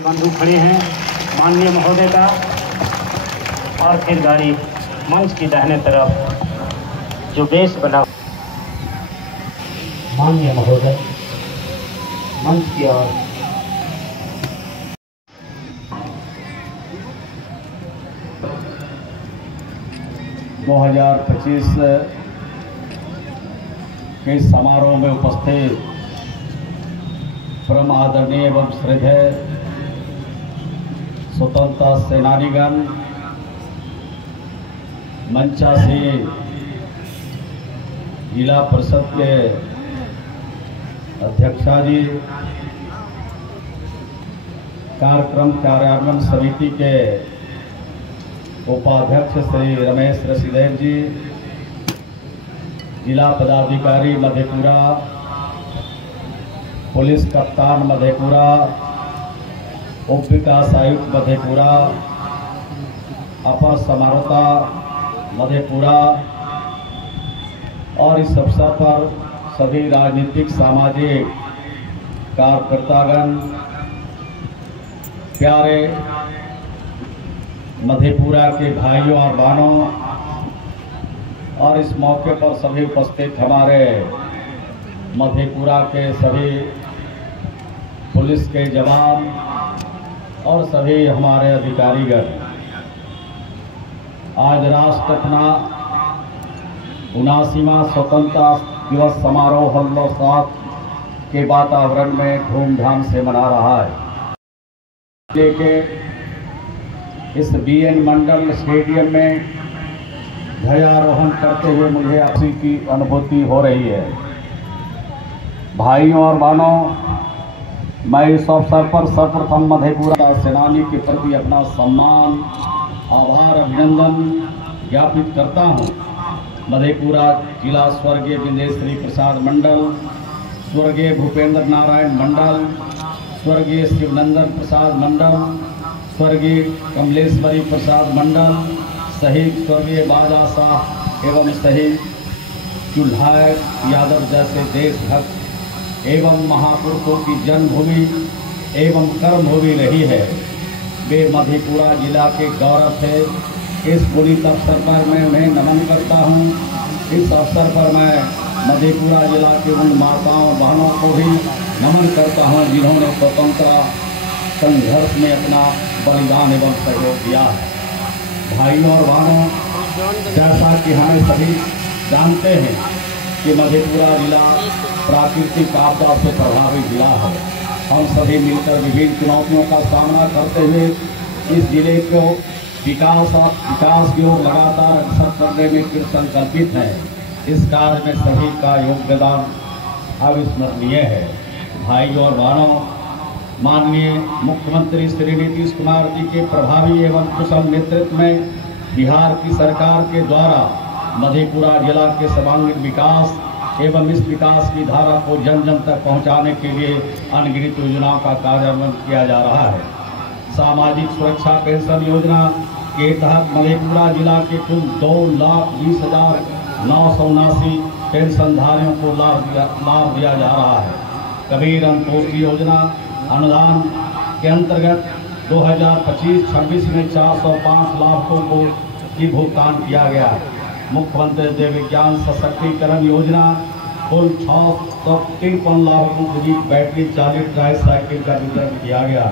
बंधु खड़े हैं माननीय महोदय का, और फिर गाड़ी मंच की दाहिने तरफ जो बेस बना माननीय महोदय मंच की ओर। 2025 के समारोह में उपस्थित परम आदरणीय एवं श्रद्धेय स्वतंत्रता सेनानीगण, मंचासीन जिला परिषद के अध्यक्षा जी, कार्यक्रम कार्यान्वयन समिति के उपाध्यक्ष श्री रमेश ऋषिदेव जी, जिला पदाधिकारी मधेपुरा, पुलिस कप्तान मधेपुरा, उप विकास आयुक्त मधेपुरा, अपर समारोहता मधेपुरा, और इस अवसर पर सभी राजनीतिक सामाजिक कार्यकर्तागण, प्यारे मधेपुरा के भाइयों और बहनों, और इस मौके पर सभी उपस्थित हमारे मधेपुरा के सभी पुलिस के जवान और सभी हमारे अधिकारीगण, आज राष्ट्र अपना 79वां स्वतंत्रता दिवस समारोह हल्लोसात के वातावरण में धूमधाम से मना रहा है। लेके इस बीएन मंडल स्टेडियम में ध्वजारोहण करते हुए मुझे आपसी की अनुभूति हो रही है। भाइयों और बहनों, मैं इस अवसर पर सर्वप्रथम मधेपुरा सेनानी के प्रति अपना सम्मान, आभार, अभिनंदन ज्ञापित करता हूं। मधेपुरा जिला स्वर्गीय विंदेश्वरी प्रसाद मंडल, स्वर्गीय भूपेंद्र नारायण मंडल, स्वर्गीय शिवनंदन प्रसाद मंडल, स्वर्गीय कमलेश्वरी प्रसाद मंडल सहित स्वर्गीय बाजा शाह एवं शहीद चुल्हाय यादव जैसे देशभक्त एवं महापुरुषों की जन्मभूमि एवं कर्मभूमि रही है। वे मधेपुरा जिला के गौरव है। इस पुनीत अवसर पर मैं उन्हें नमन करता हूँ। इस अवसर पर मैं मधेपुरा जिला के उन माताओं बहनों को भी नमन करता हूँ जिन्होंने स्वतंत्रता संघर्ष में अपना बलिदान एवं सहयोग दिया है। भाइयों और बहनों, जैसा कि हमें सभी जानते हैं कि मधेपुरा जिला प्राकृतिक आपदा से प्रभावित जिला है। हम सभी मिलकर विभिन्न चुनौतियों का सामना करते हुए इस जिले को विकास की ओर लगातार अग्रसर करने में कृत संकल्पित है। इस कार्य में सभी का योगदान अविस्मरणीय है। भाइयों और बहनों, माननीय मुख्यमंत्री श्री नीतीश कुमार जी के प्रभावी एवं कुशल नेतृत्व में बिहार की सरकार के द्वारा मधेपुरा जिला के सर्वांगीण विकास एवं इस विकास की धारा को जन जन तक पहुंचाने के लिए अनगिनत योजनाओं का कार्यान्वयन किया जा रहा है। सामाजिक सुरक्षा पेंशन योजना के तहत मधेपुरा जिला के कुल 2,20,979 पेंशनधारियों को लाभ दिया जा रहा है। कबीर अंत्योदय योजना अनुदान के अंतर्गत 2025-26 में 405 लाभों को की भुगतान किया गया। मुख्यमंत्री जय विज्ञान सशक्तिकरण योजना कुल 653 लाभों को बैटरी चालित ट्राईसाइकिल का वितरण किया गया।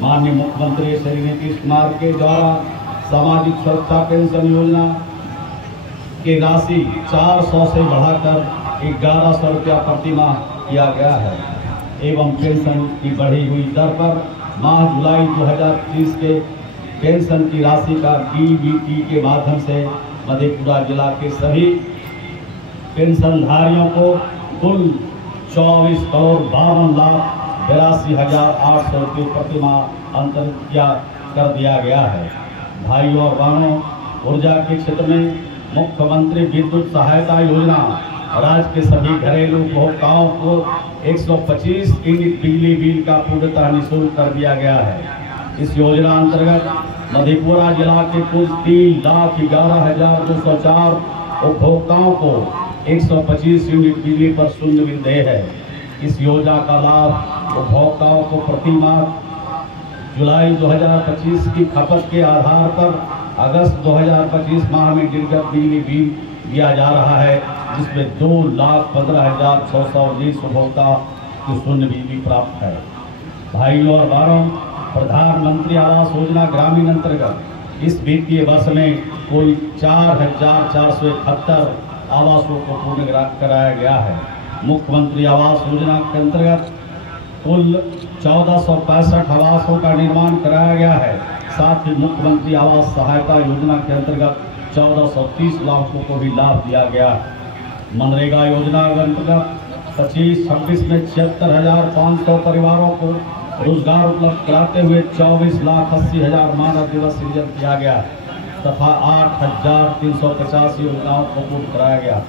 माननीय मुख्यमंत्री श्री नीतीश कुमार के द्वारा सामाजिक सुरक्षा पेंशन योजना की राशि 400 से बढ़ाकर 1100 रुपया प्रति माह किया गया है एवं पेंशन की बढ़ी हुई दर पर माह जुलाई 2030 के पेंशन की राशि का डीबीटी के माध्यम से मधेपुरा जिला के सभी पेंशनधारियों को कुल 24,52,82,800 रुपये प्रति माह अंतरित कर दिया गया है। भाइयों और बहनों, ऊर्जा के क्षेत्र में मुख्यमंत्री विद्युत सहायता योजना राज्य के सभी घरेलू उपभोक्ताओं को 125 यूनिट बिजली बिल का पूर्णतः निःशुल्क कर दिया गया है। इस योजना अंतर्गत मधेपुरा जिला के कुल 3,11,204 उपभोक्ताओं को 125 यूनिट बिजली पर शून्य बिल देय है। इस योजना का लाभ उपभोक्ताओं को प्रति माह जुलाई 2025 की खपत के आधार पर अगस्त 2025 माह में निर्गत बिजली बिल दिया जा रहा है, जिसमें 2,15,619 उपभोक्ता को शून्य बिजली प्राप्त है। भाइयों और बहनों, प्रधानमंत्री आवास योजना ग्रामीण अंतर्गत इस वित्तीय वर्ष में कुल 4,471 आवासों को पूर्ण कराया गया है। मुख्यमंत्री आवास योजना के अंतर्गत कुल 1465 आवासों का निर्माण कराया गया है। साथ ही मुख्यमंत्री आवास सहायता योजना के अंतर्गत 1430 लाभुकों को भी लाभ दिया गया। मनरेगा योजना के अंतर्गत 25-26 में 76,500 परिवारों को रोजगार उपलब्ध कराते हुए 24,80,000 मानव दिवस सृजन किया गया तथा 8,385 योजनाओं को पूर्ण कराया गया।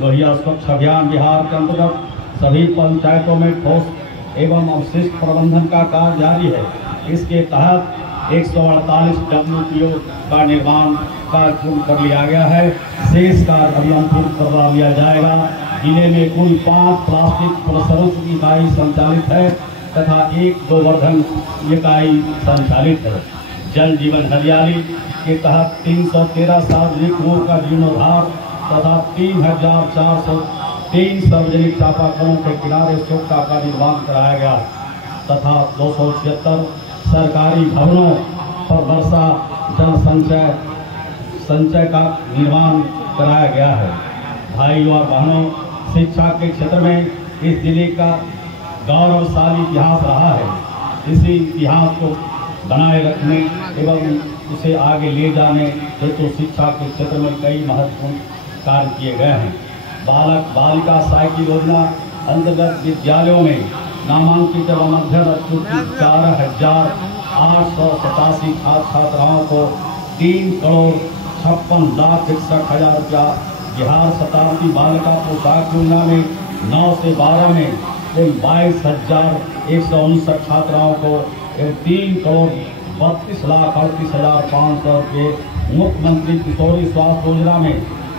लोहिया स्वच्छ अभियान बिहार के अंतर्गत सभी पंचायतों में ठोस एवं अवशिष्ट प्रबंधन का कार्य जारी है। इसके तहत 148 WTO का निर्माण कार्य पूर्ण कर लिया गया है। शेष कार्य अभियान पूर्ण करवा लिया जाएगा। जिले में कुल 5 प्लास्टिक प्रसंस्करण इकाई संचालित है तथा 1 गोवर्धन इकाई संचालित है। जल जीवन हरियाली के तहत 313 सार्वजनिक रोड का जीर्णोद्धार तथा 3,403 सार्वजनिक चापाकलों के किनारे चौका का निर्माण कराया गया तथा 276 सरकारी भवनों पर वर्षा जल संचय का निर्माण कराया गया है। भाइयों और बहनों, शिक्षा के क्षेत्र में इस जिले का गौरवशाली इतिहास रहा है। इसी इतिहास को बनाए रखने एवं उसे आगे ले जाने हेतु शिक्षा के क्षेत्र में कई महत्वपूर्ण कार्य किए गए हैं। बालक बालिका साइकिल योजना अंतर्गत विद्यालयों में नामांकित एवं अध्ययनरत 4,887 छात्र छात्राओं को 3,56,61,000 रुपया। बिहार शताब्दी बालिका पोशाक योजना में 9 से 12 में कुल 22,159 छात्राओं को 3,32,38,500 रुपये। मुख्यमंत्री किशोरी स्वास्थ्य योजना में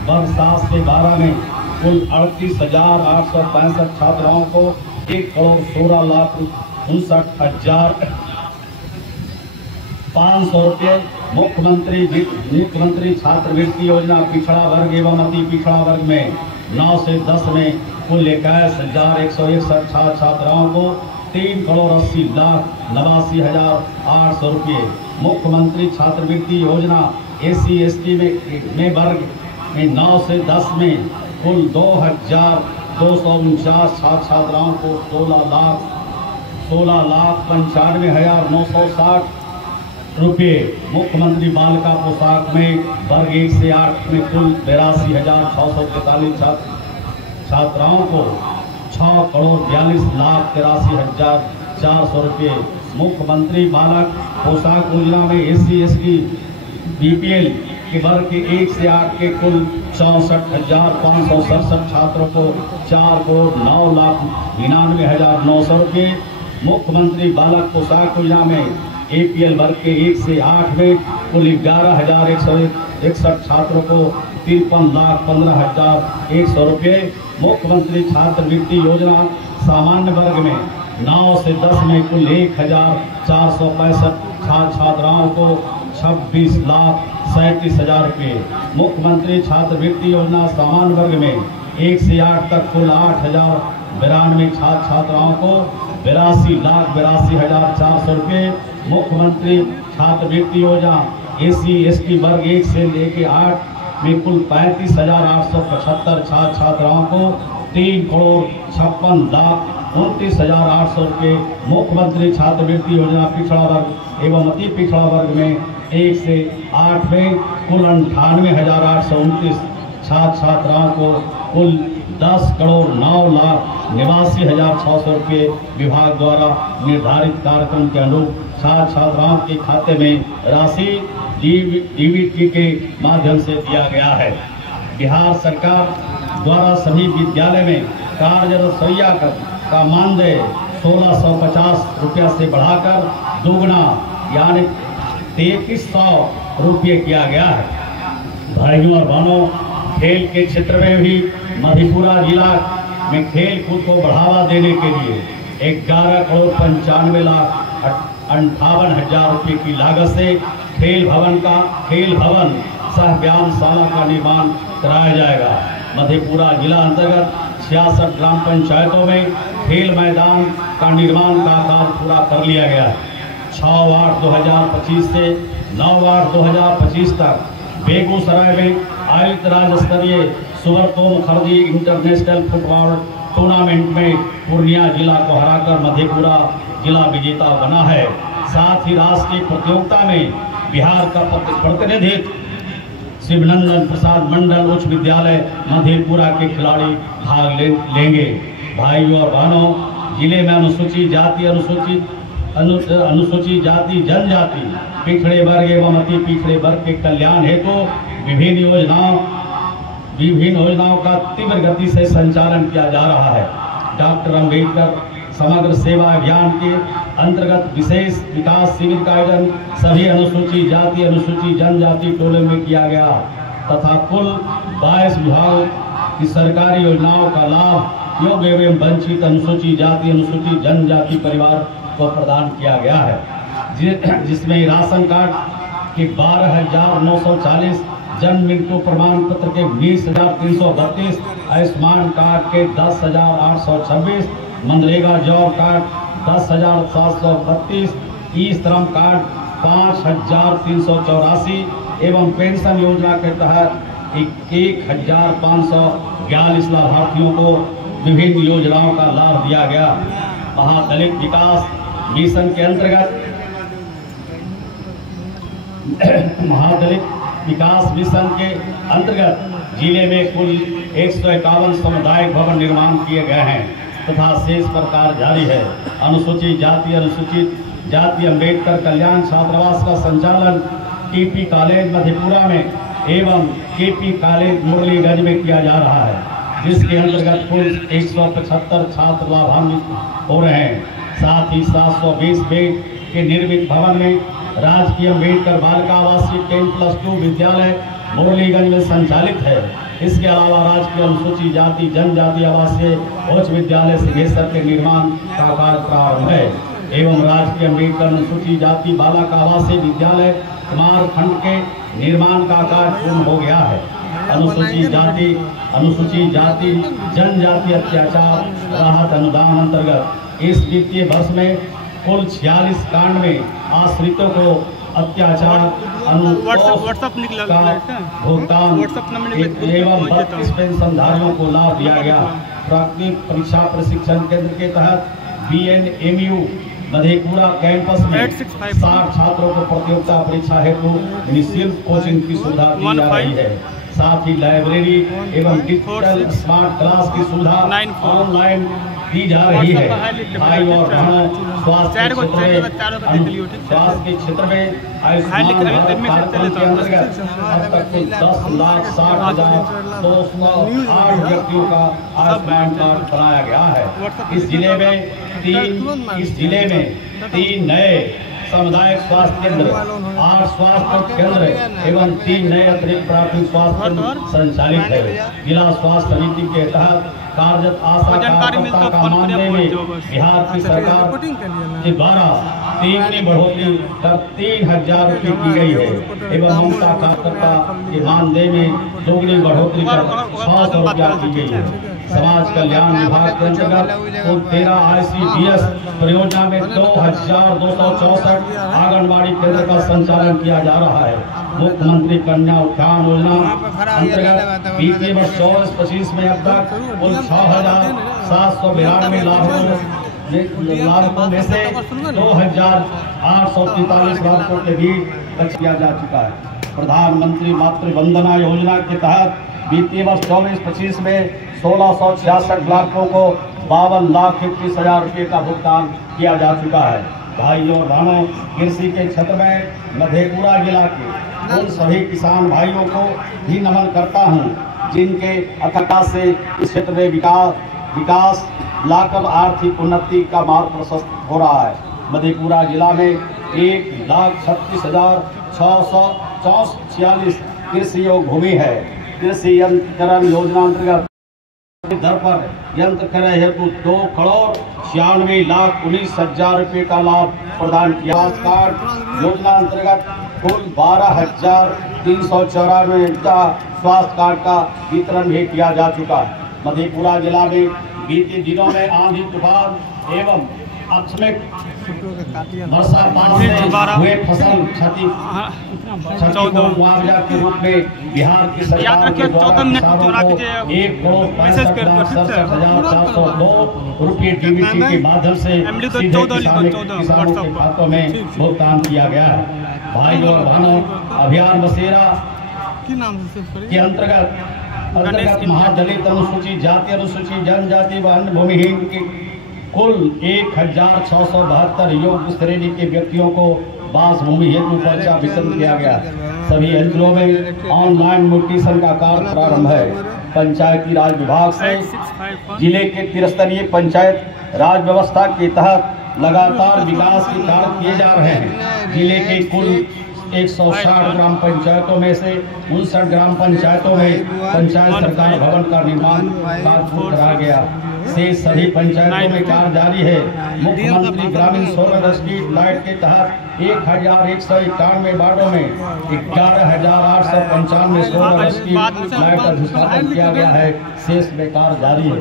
वर्ग 7 से 12 में कुल 38,865 छात्राओं को 1,16,59,500 रुपये। मुख्यमंत्री छात्रवृत्ति योजना पिछड़ा वर्ग एवं अति पिछड़ा वर्ग में 9 से 10 में कुल 21,161 छात्राओं को 3,80,89,800 रुपये। मुख्यमंत्री छात्रवृत्ति योजना SC/ST में वर्ग में 9 से 10 में कुल 2,249 छात्राओं को 16,95,960 रुपये। मुख्यमंत्री बालिका पोशाक में वर्ग 1 से 8 में कुल 82,643 छात्राओं को 6,42,83,400 रुपये। मुख्यमंत्री बालक पोशाक योजना में SC/ST BPL के वर्ग के 1 से 8 के कुल 64,567 छात्रों को 4,09,99,900 रुपये। मुख्यमंत्री बालक पोशाक योजना में APL वर्ग के 1 से 8 में कुल 11,161 छात्रों को 53,15,100 रुपये। मुख्यमंत्री छात्रवृत्ति योजना सामान्य वर्ग में 9 से 10 में कुल 1,465 छात्राओं को 26,37,000 रुपये। मुख्यमंत्री छात्रवृत्ति योजना सामान्य वर्ग में 1 से 8 तक कुल 8,092 छात्राओं को 82,82,400 रुपये। मुख्यमंत्री छात्रवृत्ति योजना SC/ST वर्ग 1 से लेकर 8 में कुल 35,875 छात्राओं को 3,56,29,800 रुपये। मुख्यमंत्री छात्रवृत्ति योजना पिछड़ा वर्ग एवं अति पिछड़ा वर्ग में 1 से 8 में कुल 98,829 छात्राओं को कुल 10,09,89,600 रुपये विभाग द्वारा निर्धारित कार्यक्रम के अनुरूप छात्राओं के खाते में राशि DBT के माध्यम से दिया गया है। बिहार सरकार द्वारा सभी विद्यालय में कार्यरत रसोइया का मानदेय 1,650 रुपया से बढ़ाकर दोगुना यानी 3,300 रुपये किया गया है। भाइयों और बहनों, खेल के क्षेत्र में भी मधेपुरा जिला में खेल कूद को बढ़ावा देने के लिए 11,95,00,000 58,000 रुपये की लागत से खेल भवन सह व्यायामशाला का निर्माण कराया जाएगा। मधेपुरा जिला अंतर्गत 66 ग्राम पंचायतों में खेल मैदान का निर्माण का कार्य पूरा कर लिया गया है। 6/8/2025 से 9/8/2025 तक बेगूसराय में आयोजित राज्य स्तरीय Subroto Mukherjee international football tournament में पूर्णिया जिला को हराकर मधेपुरा जिला विजेता बना है। साथ ही राष्ट्रीय प्रतियोगिता में बिहार का प्रतिनिधित्व शिवनंदन प्रसाद मंडल उच्च विद्यालय मधेपुरा के खिलाड़ी भाग लेंगे। भाइयों और बहनों, जिले में अनुसूचित जाति जनजाति पिछड़े वर्ग एवं अति पिछड़े वर्ग के कल्याण हेतु विभिन्न योजनाओं का तीव्र गति से संचालन किया जा रहा है। डॉक्टर अंबेडकर समग्र सेवा अभियान के अंतर्गत विशेष विकास शिविर का आयोजन सभी अनुसूचित जाति अनुसूचित जनजाति टोले में किया गया तथा कुल 22 विभागों की सरकारी योजनाओं का लाभ योग्य एवं वंचित अनुसूचित जाति अनुसूचित जनजाति परिवार को प्रदान किया गया है, जिसमें राशन कार्ड के 12,940, जन्म मृत्यु प्रमाण पत्र के 20,332, आयुष्मान कार्ड के 10,826, मनरेगा जॉब कार्ड 10,732, ई श्रम कार्ड 5,384 एवं पेंशन योजना के तहत 1,542 लाभार्थियों को विभिन्न योजनाओं का लाभ दिया गया। महादलित विकास मिशन के अंतर्गत जिले में कुल 151 सामुदायिक भवन निर्माण किए गए हैं तथा शेष पर कार्य जारी है। अनुसूचित जाति अंबेडकर कल्याण छात्रावास का संचालन केपी कॉलेज मधेपुरा में एवं केपी कॉलेज मुरलीगंज में किया जा रहा है, जिसके अंतर्गत कुल 175 छात्र लाभान्वित हो रहे हैं। साथ ही 720 बेड के निर्मित भवन में राजकीय अंबेडकर बालिका आवासीय 10+2 विद्यालय मुरलीगंज में संचालित है। इसके अलावा राजकीय अनुसूचित जाति जनजाति आवासीय उच्च विद्यालय सिंहेश्वर के निर्माण का कार्य प्रारंभ है एवं राजकीय अंबेडकर अनुसूचित जाति बालिका आवासीय विद्यालय कुमारखंड के निर्माण का कार्य पूर्ण हो गया है। अनुसूचित जाति जनजाति अत्याचार राहत अनुदान अंतर्गत इस वित्तीय वर्ष में कुल 46 कांड में आश्रितों को अत्याचार का भुगतान एवं 32 पेंशनधारियों को लाभ दिया गया। प्राथमिक परीक्षा प्रशिक्षण केंद्र के तहत BNMU मधेपुरा कैंपस में 60 छात्रों को प्रतियोगिता परीक्षा हेतु निःशुल्क कोचिंग की सुविधा दी जा रही है। साथ ही लाइब्रेरी एवं डिजिटल स्मार्ट क्लास की सुविधा ऑनलाइन दी जा रही है। भाई और बहनों, स्वास्थ्य के क्षेत्र में आयुष्मान भारत कार्यक्रम के अंतर्गत अब तक कुल 10,60,208 व्यक्तियों का आयुष्मान कार्ड बनाया गया है। इस जिले में 3 नए सामुदायिक स्वास्थ्य केंद्र, 8 स्वास्थ्य केंद्र एवं 3 नए अतिरिक्त प्राथमिक स्वास्थ्य केंद्र संचालित है। जिला स्वास्थ्य समिति के तहत कार्यरत आशा कार्यकर्ता का मानदेय में बिहार की सरकार के द्वारा 3 बढ़ोतरी कर 3,000 रुपये की गई है एवं ममता कार्यकर्ता के मानदेय में 2 बढ़ोतरी कर 600 रुपया की गई है। समाज कल्याण विभाग के अंतर्गत कुल 13 ICDS परियोजना में 2,264 आंगनबाड़ी केंद्र का संचालन किया जा रहा है। मुख्यमंत्री कन्या उत्थान योजना अंतर्गत वित्तीय वर्ष 24-25 में अब तक कुल 6,792 लाभुकों में से 2,843 लाभुकों के बीच लक्ष्य किया जा चुका है। प्रधानमंत्री मातृ वंदना योजना के तहत वित्तीय वर्ष 24-25 में 1,666 लाभुकों को 52,21,000 रुपये का भुगतान किया जा चुका है। भाइयों और बहनों, कृषि के क्षेत्र में मधेपुरा जिला के उन सभी किसान भाइयों को भी नमन करता हूं, जिनके अथकता से इस क्षेत्र में विकास लाकर आर्थिक उन्नति का मार्ग प्रशस्त हो रहा है। मधेपुरा जिला में 1,36,646 कृषि योग्य भूमि है। कृषि यंत्रीकरण योजना अंतर्गत दर पर यंत्र क्रय हेतु 2,96,19,000 रुपये का लाभ प्रदान किया। स्वास्थ्य कार्ड योजना अंतर्गत कुल 12,394 स्वास्थ्य कार्ड का वितरण भी किया जा चुका है। मधेपुरा जिला में बीते दिनों में आंधी तूफान एवं आकस्मिक बरसात से हुए फसल क्षति को मुआवजा के रूप में बिहार की सरकार के द्वारा किसानों को 1,65,67,402 रुपये डीबीटी के माध्यम से सीधे किसानों के खातों में भुगतान किया गया है। भाई और बहनों, अभियान बसेरा के अंतर्गत महादलित, अनुसूचित जाति, अनुसूचित जनजाति व अन्य भूमिहीन की कुल 1,672 योग्य श्रेणी के व्यक्तियों को बास भूमि हेतु पर्चा वितरण किया गया। सभी अंचलों में ऑनलाइन म्यूटेशन का कार्य प्रारंभ है। पंचायती राज विभाग से जिले के त्रिस्तरीय पंचायत राज व्यवस्था के तहत लगातार विकास के कार्य किए जा रहे हैं। जिले के कुल 160 ग्राम पंचायतों में से 59 ग्राम पंचायतों में पंचायत सरकार भवन का निर्माण कार्य पूर्ण करा गया। से सभी पंचायतों में कार्य जारी है। मुख्यमंत्री ग्रामीण सोलर स्ट्रीट लाइट के तहत 1,191 वार्डों में 11,895 सोलर स्ट्रीट लाइट का स्थापन किया गया है। शेष में कार्य जारी है।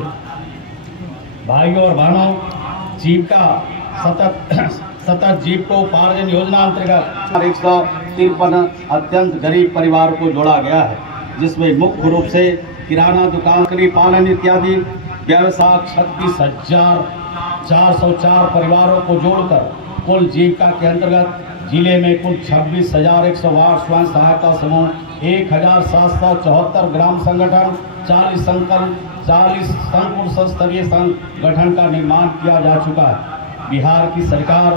भाइयों और बहनों, जीविका सतत जीविकोपार्जन योजना अंतर्गत 153 अत्यंत गरीब परिवार को जोड़ा गया है, जिसमें मुख्य रूप से किराना दुकान, बकरी पालन इत्यादि व्यवसाय 36,404 परिवारों को जोड़कर कुल जीविका के अंतर्गत जिले में कुल 26,108 स्वयं सहायता समूह, 1,774 ग्राम संगठन, 40 संकुल संस्तरीय संगठन का निर्माण किया जा चुका है। बिहार की सरकार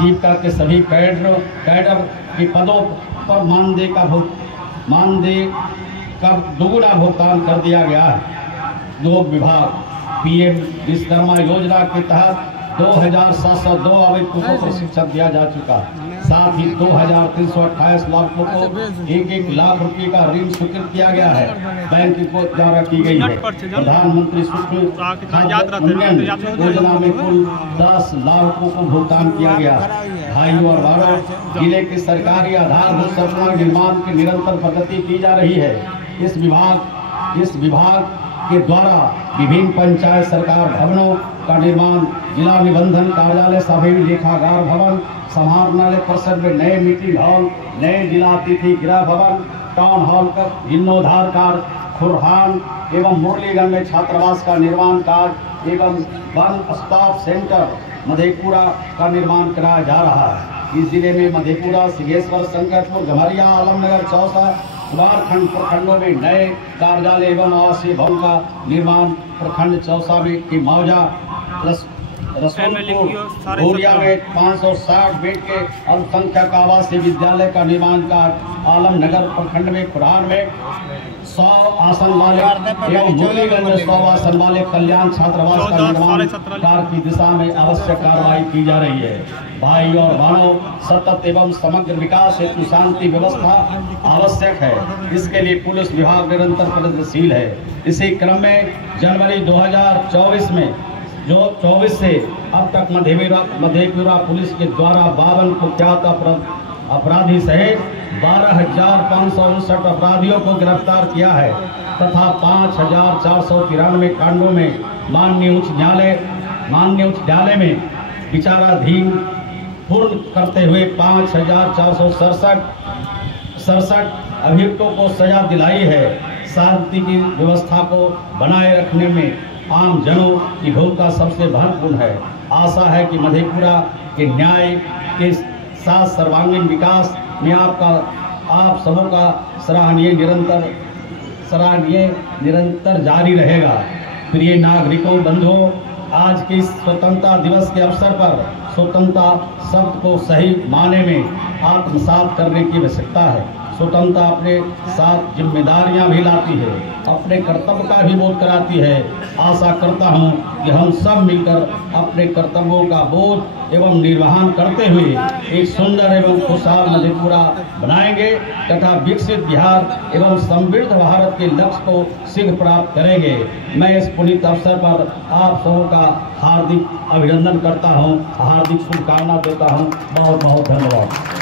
जीविका के सभी कैडर के पदों पर मानदेय का दोगुना भुगतान कर दिया गया है। लोक विभाग PM विश्वकर्मा योजना के तहत 2,702 आवेदकों को प्रशिक्षण दिया जा चुका है। साथ ही 2,328 लाभुकों को 1-1 लाख रुपए का ऋण स्वीकृत किया गया है। बैंक को द्वारा की गई है। प्रधानमंत्री सूक्ष्म उन्नयन योजना में कुल 10 लाभुकों को भुगतान किया गया। भाइयों और बहनों, जिले के सरकारी आधारभूत संरचना निर्माण की निरंतर प्रगति की जा रही है। इस विभाग के द्वारा विभिन्न पंचायत सरकार भवनों का निर्माण, जिला निबंधन कार्यालय, सभी लेखागार भवन, समाहरणालय परिसर में नए मीटिंग हॉल, नए जिला अतिथि गृह भवन, टाउन हॉल का जीर्णोद्धार कार्य, खुरहान एवं मुरलीगंज में छात्रावास का निर्माण कार्य एवं वन स्टॉप सेंटर मधेपुरा का निर्माण कराया जा रहा है। इस जिले में मधेपुरा, सिंहेश्वर, संकटपुर, गम्हरिया, आलमनगर, चौसा, कुमारखंड प्रखंडों में नए कार्यालय एवं आवासीय भवन का निर्माण, प्रखंड चौसा में की मौजा, रसूलपुर में 560 बेड के अल्पसंख्यक आवासीय विद्यालय का निर्माण कार्य, आलमनगर प्रखंड में खुरान में 100 आसन वाले एवं मुरलीगंज में 100 आसन वाले कल्याण छात्रावास का निर्माण कार्य की दिशा में आवश्यक कार्रवाई की जा रही है। भाई और बहनों, सतत एवं समग्र विकास हेतु शांति व्यवस्था आवश्यक है। इसके लिए पुलिस विभाग निरंतर प्रयत्नशील है। इसी क्रम में जनवरी 2024 से अब तक मधेपुरा पुलिस के द्वारा 52 कुख्यात अपराधी सहित 12,559 अपराधियों को गिरफ्तार किया है तथा 5,493 कांडों में माननीय उच्च न्यायालय में विचाराधीन पूर्ण करते हुए 5,467 अभियुक्तों को सजा दिलाई है। शांति की व्यवस्था को बनाए रखने में आम जनों की भूमिका सबसे महत्वपूर्ण है। आशा है कि मधेपुरा के न्याय के साथ सर्वांगीण विकास में आप सबों का सराहनीय निरंतर जारी रहेगा। प्रिय नागरिकों, बंधुओं, आज के स्वतंत्रता दिवस के अवसर पर स्वतंत्रता शब्द को सही मायने में आत्मसात करने की आवश्यकता है। स्वतंत्रता अपने साथ जिम्मेदारियां भी लाती है, अपने कर्तव्य का भी बोध कराती है। आशा करता हूं कि हम सब मिलकर अपने कर्तव्यों का बोध एवं निर्वहन करते हुए एक सुंदर एवं खुशहाल मधेपुरा बनाएंगे तथा विकसित बिहार एवं समृद्ध भारत के लक्ष्य को शीघ्र प्राप्त करेंगे। मैं इस पुनीत अवसर पर आप सबों का हार्दिक अभिनंदन करता हूं, हार्दिक शुभकामना देता हूं। बहुत बहुत धन्यवाद।